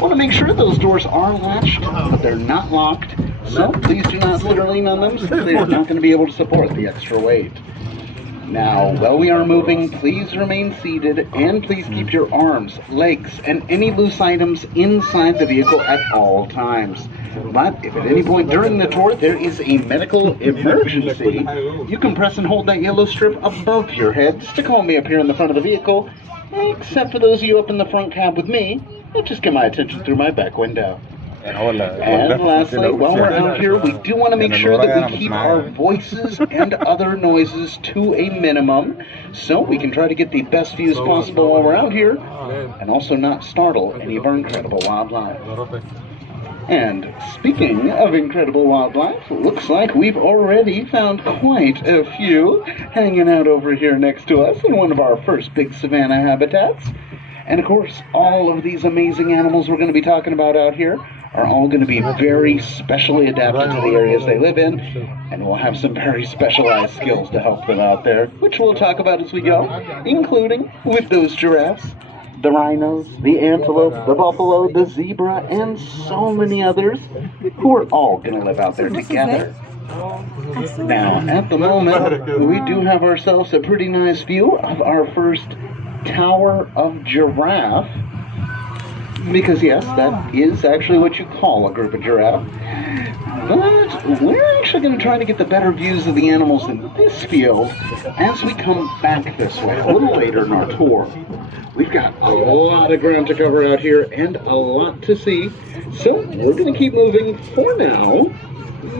Want to make sure those doors are latched, but they're not locked. So please do not sit or lean on them, since they are not going to be able to support the extra weight. Now, while we are moving, please remain seated, and please keep your arms, legs, and any loose items inside the vehicle at all times. But if at any point during the tour there is a medical emergency, you can press and hold that yellow strip above your heads to call me up here in the front of the vehicle, except for those of you up in the front cab with me, you'll just get my attention through my back window. And lastly, while we're out here, we do want to make sure that we keep our voices and other noises to a minimum, so we can try to get the best views possible while we're out here, and also not startle any of our incredible wildlife. And speaking of incredible wildlife, looks like we've already found quite a few hanging out over here next to us in one of our first big savanna habitats. And of course, all of these amazing animals we're going to be talking about out here are all going to be very specially adapted to the areas they live in, and will have some very specialized skills to help them out there, which we'll talk about as we go, including with those giraffes, the rhinos, the antelope, the buffalo, the zebra, and so many others who are all going to live out there together. Now, at the moment, we do have ourselves a pretty nice view of our first Tower of Giraffe, because yes, that is actually what you call a group of giraffe. But we're actually going to try to get the better views of the animals in this field as we come back this way, a little later in our tour. We've got a lot of ground to cover out here and a lot to see, so we're going to keep moving for now,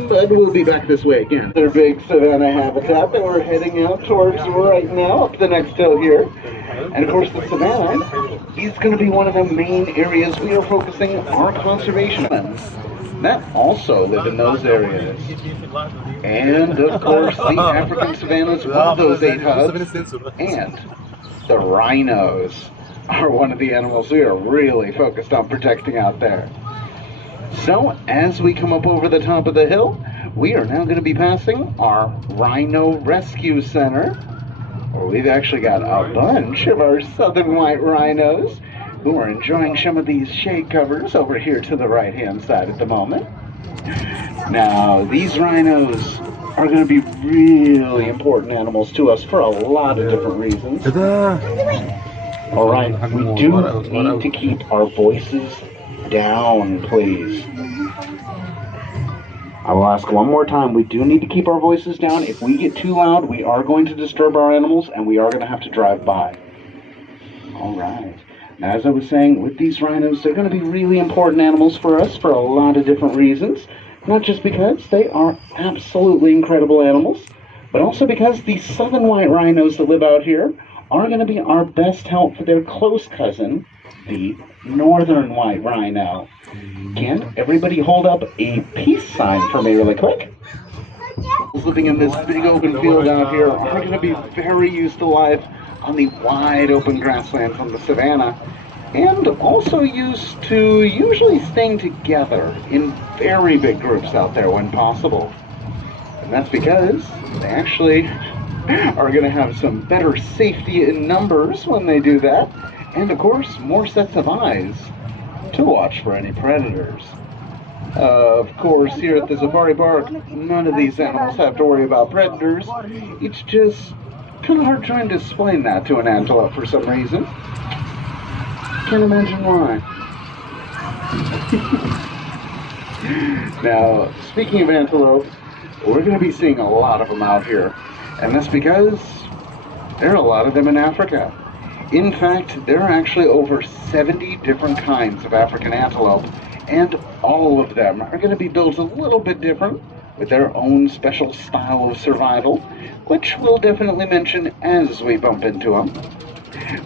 but we'll be back this way again. Their big savanna habitat that we're heading out towards right now, up the next hill here. And of course, the savanna is going to be one of the main areas we are focusing our conservation on. That also live in those areas. And of course, the African savannas, one of those 8 hubs, and the rhinos are one of the animals we are really focused on protecting out there. So, as we come up over the top of the hill, we are now going to be passing our Rhino Rescue Center, where we've actually got a bunch of our southern white rhinos who are enjoying some of these shade covers over here to the right-hand side at the moment. Now, these rhinos are going to be really important animals to us for a lot of different reasons. All right, we do need to keep our voices down, please. I will ask one more time, we do need to keep our voices down. If we get too loud, we are going to disturb our animals, and we are going to have to drive by. All right. Now, as I was saying, with these rhinos, they're going to be really important animals for us for a lot of different reasons. Not just because they are absolutely incredible animals, but also because the southern white rhinos that live out here are going to be our best help for their close cousin, the northern white rhino. Can everybody hold up a peace sign for me really quick? Living in this big open field out here are going to be very used to life on the wide open grassland from the savanna, and also used to usually staying together in very big groups out there when possible. And that's because they actually are going to have some better safety in numbers when they do that, and of course more sets of eyes to watch for any predators. Of course, here at the safari park, none of these animals have to worry about predators. It's just kind of hard trying to explain that to an antelope for some reason. Can't imagine why. Now, speaking of antelope, we're going to be seeing a lot of them out here, and that's because there are a lot of them in Africa. In fact, there are actually over 70 different kinds of African antelope, and all of them are going to be built a little bit different with their own special style of survival, which we'll definitely mention as we bump into them,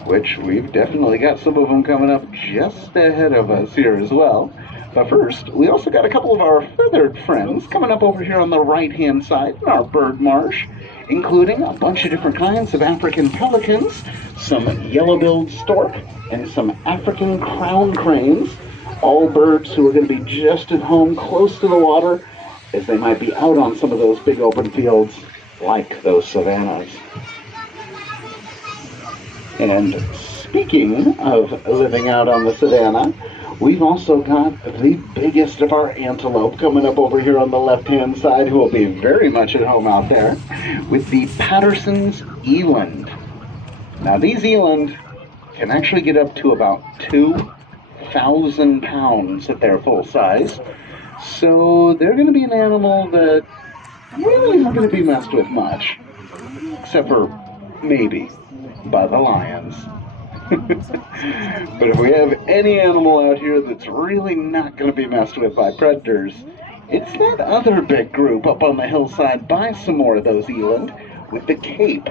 which we've definitely got some of them coming up just ahead of us here as well. But first, we also got a couple of our feathered friends coming up over here on the right-hand side in our bird marsh, including a bunch of different kinds of African pelicans, some yellow-billed stork, and some African crown cranes, all birds who are going to be just at home close to the water, as they might be out on some of those big open fields like those savannas. And speaking of living out on the savanna, We've also got the biggest of our antelope coming up over here on the left-hand side, who will be very much at home out there, with the Patterson's eland. Now, these eland can actually get up to about 2,000 pounds at their full size, so they're going to be an animal that really isn't going to be messed with much, except for maybe by the lions. But if we have any animal out here that's really not going to be messed with by predators, it's that other big group up on the hillside by some more of those eland with the Cape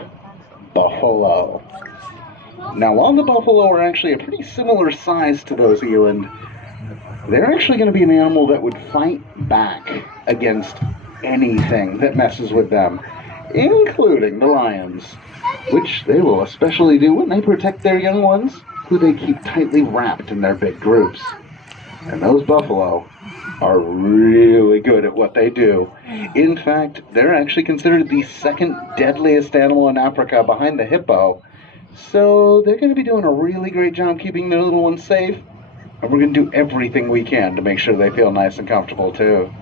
buffalo. Now, while the buffalo are actually a pretty similar size to those eland, they're actually going to be an animal that would fight back against anything that messes with them, including the lions, which they will especially do when they protect their young ones, who they keep tightly wrapped in their big groups. And those buffalo are really good at what they do. In fact, they're actually considered the second deadliest animal in Africa behind the hippo. So they're going to be doing a really great job keeping their little ones safe. And we're going to do everything we can to make sure they feel nice and comfortable too.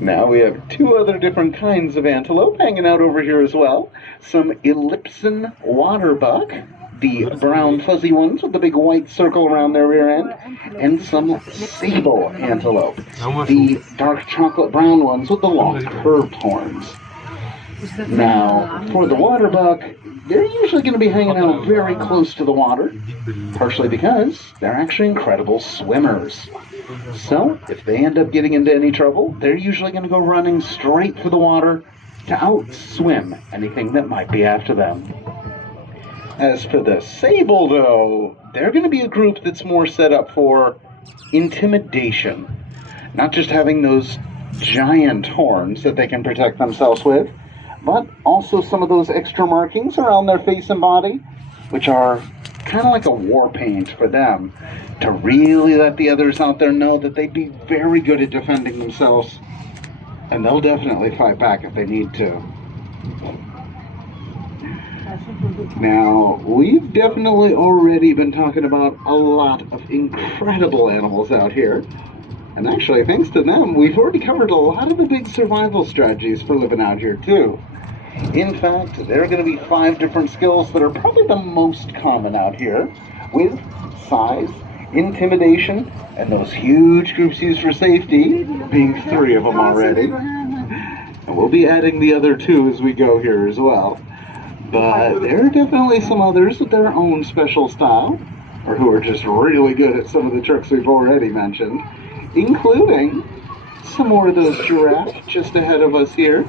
Now we have two other different kinds of antelope hanging out over here as well. Some Ellipson waterbuck, the brown fuzzy ones with the big white circle around their rear end, and some sable antelope, the dark chocolate brown ones with the long curved horns. Now, for the waterbuck, they're usually going to be hanging out very close to the water, partially because they're actually incredible swimmers. So, if they end up getting into any trouble, they're usually going to go running straight for the water to outswim anything that might be after them. As for the sable, though, they're going to be a group that's more set up for intimidation. Not just having those giant horns that they can protect themselves with, but also some of those extra markings around their face and body, which are kind of like a war paint for them, to really let the others out there know that they'd be very good at defending themselves, and they'll definitely fight back if they need to. Now, we've definitely already been talking about a lot of incredible animals out here, and actually, thanks to them, we've already covered a lot of the big survival strategies for living out here too. In fact, there are going to be 5 different skills that are probably the most common out here, with size, intimidation, and those huge groups used for safety, being 3 of them already. And we'll be adding the other 2 as we go here as well. But there are definitely some others with their own special style, or who are just really good at some of the tricks we've already mentioned, including some more of those giraffe just ahead of us here.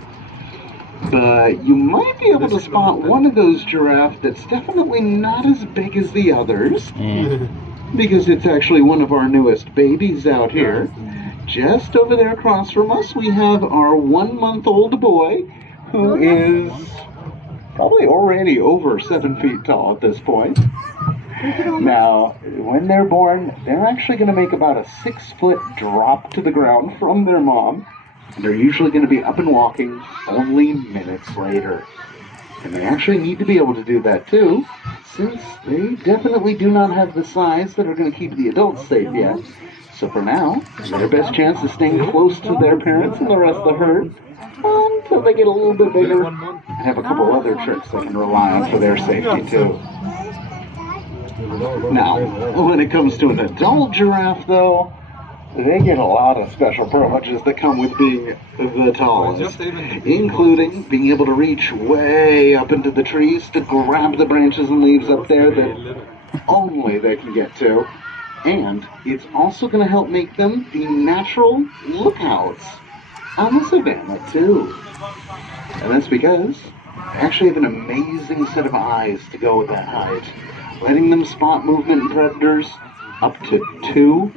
But you might be able to spot one of those giraffe that's definitely not as big as the others, because it's actually one of our newest babies out here. Just over there across from us, we have our 1-month-old boy, who is probably already over 7 feet tall at this point. Now, when they're born, they're actually going to make about a 6-foot drop to the ground from their mom. They're usually going to be up and walking only minutes later. And they actually need to be able to do that too, since they definitely do not have the size that are going to keep the adults safe yet. So for now, their best chance is staying close to their parents and the rest of the herd until they get a little bit bigger and have a couple other tricks they can rely on for their safety too. Now, when it comes to an adult giraffe though, they get a lot of special privileges that come with being the tallest, including being able to reach way up into the trees to grab the branches and leaves up there that only they can get to. And it's also going to help make them the natural lookouts on the savannah too. And that's because they actually have an amazing set of eyes to go with that height, letting them spot movement and predators up to 2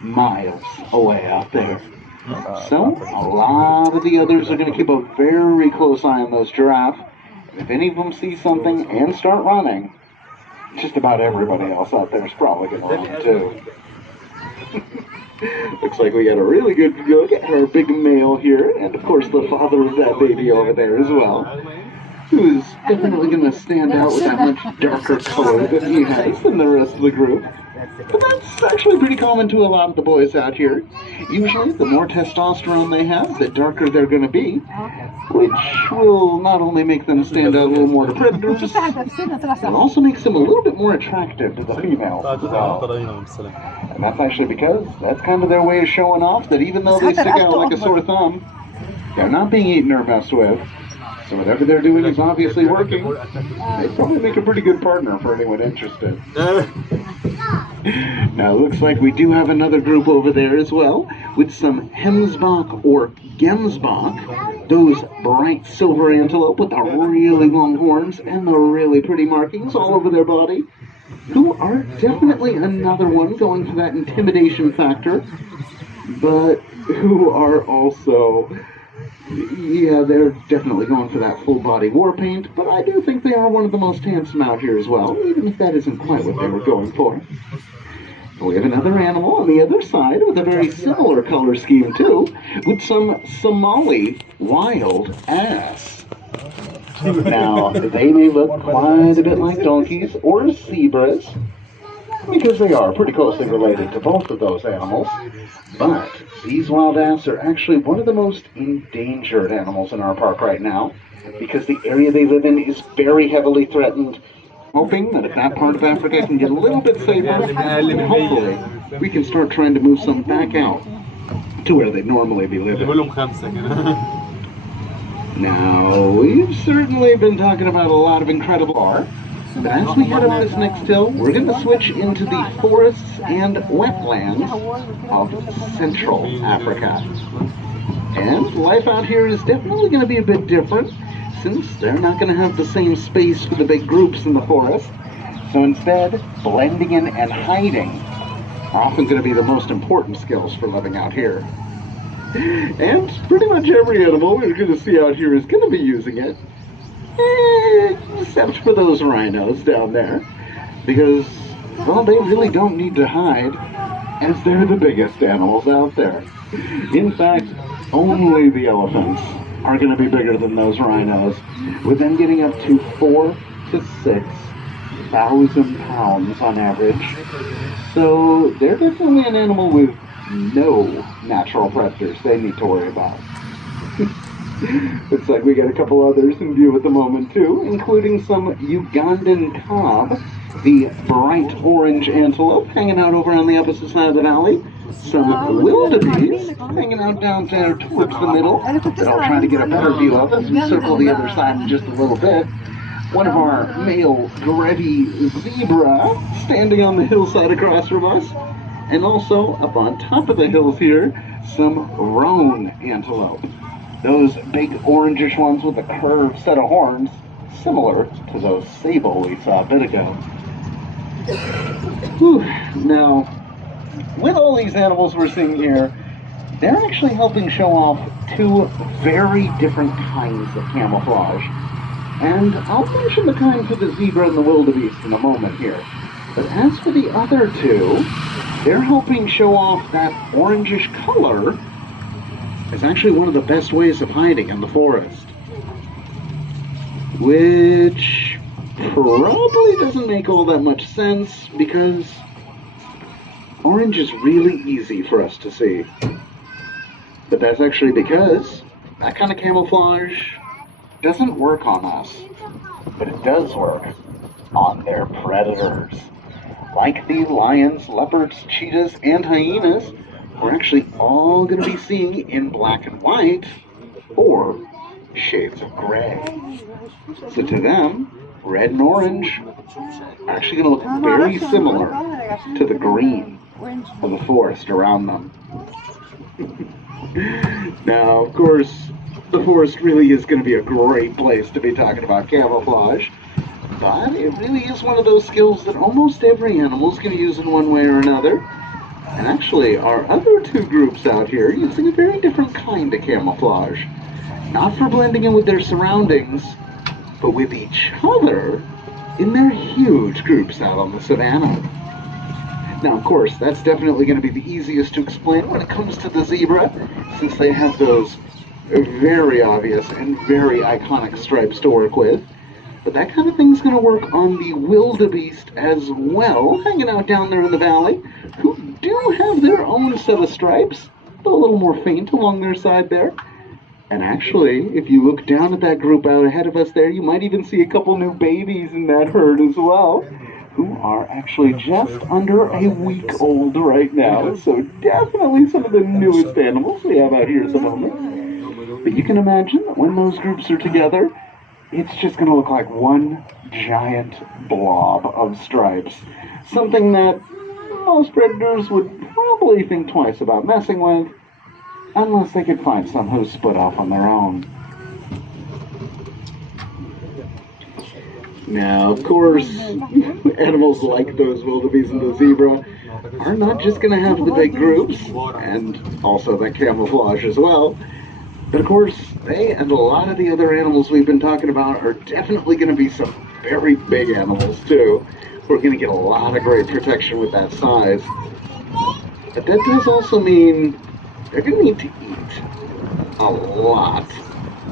miles away out there. So, a lot of the others are going to keep a very close eye on those giraffe. And if any of them see something and start running, just about everybody else out there is probably going to run too. Looks like we got a really good look at our big male here, and of course the father of that baby over there as well. who is definitely going to stand out with that much darker color that he has than the rest of the group. But that's actually pretty common to a lot of the boys out here. Usually, the more testosterone they have, the darker they're going to be, which will not only make them stand out a little more to predators, it also makes them a little bit more attractive to the females as well. And that's actually because that's kind of their way of showing off that even though they stick out like a sore thumb, they're not being eaten or messed with. So whatever they're doing is obviously working. They probably make a pretty good partner for anyone interested. Now it looks like we do have another group over there as well, with some Hemsbach or Gemsbach, those bright silver antelope with the really long horns and the really pretty markings all over their body, who are definitely another one going for that intimidation factor, but who are also... yeah, they're definitely going for that full body war paint, but I do think they are one of the most handsome out here as well, even if that isn't quite what they were going for. We have another animal on the other side with a very similar color scheme too, with some Somali wild ass. Now, they may look quite a bit like donkeys or zebras, because they are pretty closely related to both of those animals, but these wild ass are actually one of the most endangered animals in our park right now, because the area they live in is very heavily threatened. Hoping that if that part of Africa can get a little bit safer, and hopefully we can start trying to move some back out to where they'd normally be living. Now, we've certainly been talking about a lot of incredible art, but as we head up this next hill, we're going to switch into the forests and wetlands of Central Africa. And life out here is definitely going to be a bit different, since they're not going to have the same space for the big groups in the forest. So instead, blending in and hiding are often going to be the most important skills for living out here. And pretty much every animal we're going to see out here is going to be using it. Except for those rhinos down there. Because, well, they really don't need to hide, as they're the biggest animals out there. In fact, only the elephants are going to be bigger than those rhinos, with them getting up to 4,000 to 6,000 pounds on average. So they're definitely an animal with no natural predators they need to worry about. Looks like we got a couple others in view at the moment too, including some Ugandan cob, the bright orange antelope hanging out over on the opposite side of the valley, some wildebeest hanging out down there towards the middle that I'll try to get a better view of as we circle the other side in just a little bit. One of our male Grevy zebra standing on the hillside across from us, and also up on top of the hills here, some roan antelope. Those big orangish ones with a curved set of horns, similar to those sable we saw a bit ago. Whew. Now, with all these animals we're seeing here, they're actually helping show off two very different kinds of camouflage. And I'll mention the kind for the zebra and the wildebeest in a moment here. But as for the other two, they're helping show off that orangish color is actually one of the best ways of hiding in the forest. Which probably doesn't make all that much sense, because orange is really easy for us to see. But that's actually because that kind of camouflage doesn't work on us, but it does work on their predators. Like the lions, leopards, cheetahs, and hyenas, we're actually all going to be seeing in black and white, or shades of gray. So to them, red and orange are actually going to look very similar to the green of the forest around them. Now, of course, the forest really is going to be a great place to be talking about camouflage, but it really is one of those skills that almost every animal is going to use in one way or another. And actually, our other two groups out here are using a very different kind of camouflage. Not for blending in with their surroundings, but with each other in their huge groups out on the savannah. Now, of course, that's definitely going to be the easiest to explain when it comes to the zebra, since they have those very obvious and very iconic stripes to work with. But that kind of thing's going to work on the wildebeest as well, hanging out down there in the valley, who do have their own set of stripes, though a little more faint along their side there. And actually, if you look down at that group out ahead of us there, you might even see a couple new babies in that herd as well, who are actually just under a week old right now. So definitely some of the newest animals we have out here at the moment. But you can imagine that when those groups are together, it's just going to look like one giant blob of stripes. Something that most predators would probably think twice about messing with, unless they could find some who split off on their own. Now, of course, animals like those wildebeest and the zebra are not just going to have the big groups, and also that camouflage as well. But of course, they and a lot of the other animals we've been talking about are definitely going to be some very big animals too. We're going to get a lot of great protection with that size. But that does also mean they're going to need to eat a lot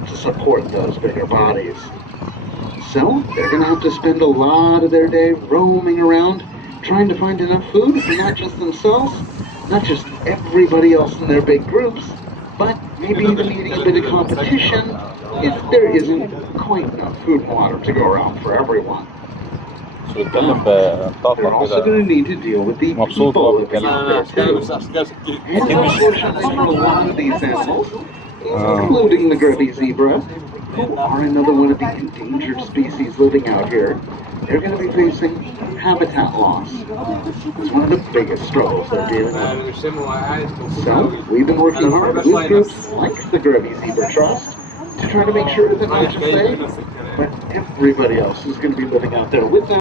to support those bigger bodies. So they're going to have to spend a lot of their day roaming around, trying to find enough food for not just themselves, not just everybody else in their big groups, but maybe even needing a bit of competition if there isn't quite enough food and water to go around for everyone. They're also going to need to deal with the people living out there too. And unfortunately for a lot of these animals, including the Grevy zebra, who are another one of the endangered species living out here, they're going to be facing habitat loss. It's one of the biggest struggles they're dealing with. So, we've been working hard with groups like the Grevy Zebra Trust to try to make sure that not just they, but everybody else is going to be living out there with them.